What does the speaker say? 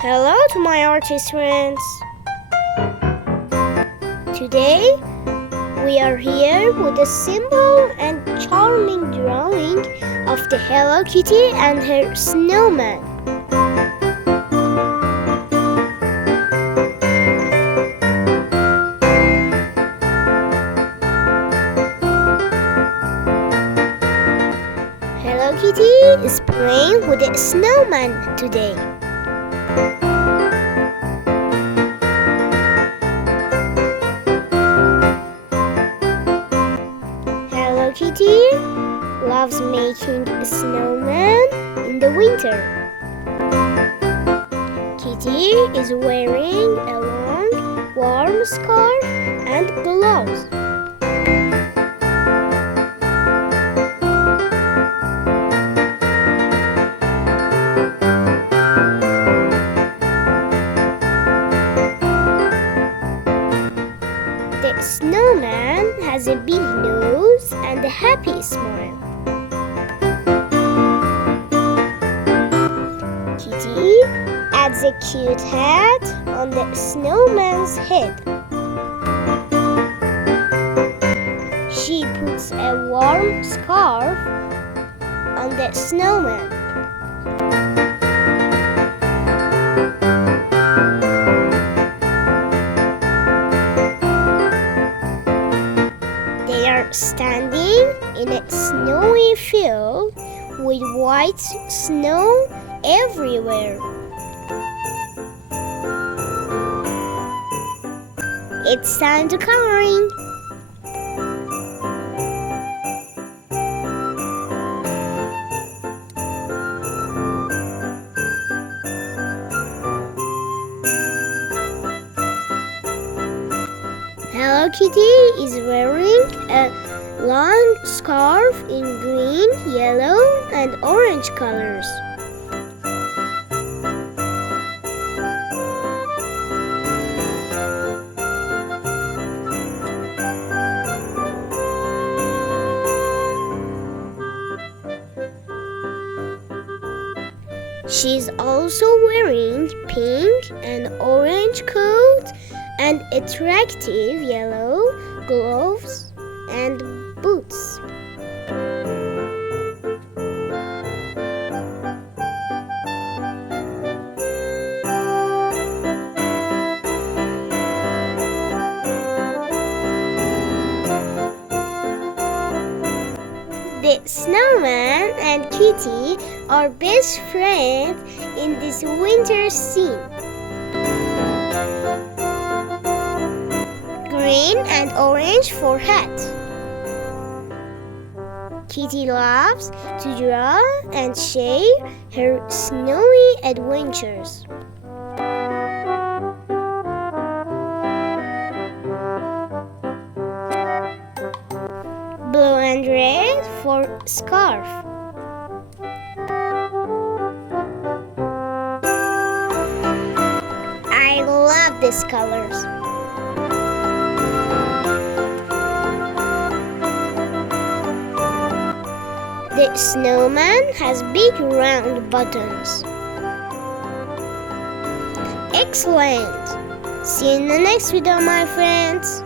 Hello to my artist friends. Today we are here with a simple and charming drawing of the Hello Kitty and her snowman. Hello Kitty is playing with a snowman today. Hello Kitty loves making a snowman in the winter. Kitty is wearing a long, warm scarf and gloves. The snowman has a big nose and a happy smile. Kitty adds a cute hat on the snowman's head. She puts a warm scarf on the snowman. They are standing in a snowy field with white snow everywhere. It's time to coloring. Hello Kitty is wearing a long scarf in green, yellow, and orange colors. She's also wearing pink and orange coat and attractive yellow gloves and boots. The snowman and Kitty are best friends in this winter scene. Green and orange for hat. Kitty loves to draw and share her snowy adventures. Blue and red for scarf. I love these colors. The snowman has big round buttons. Excellent! See you in the next video, my friends.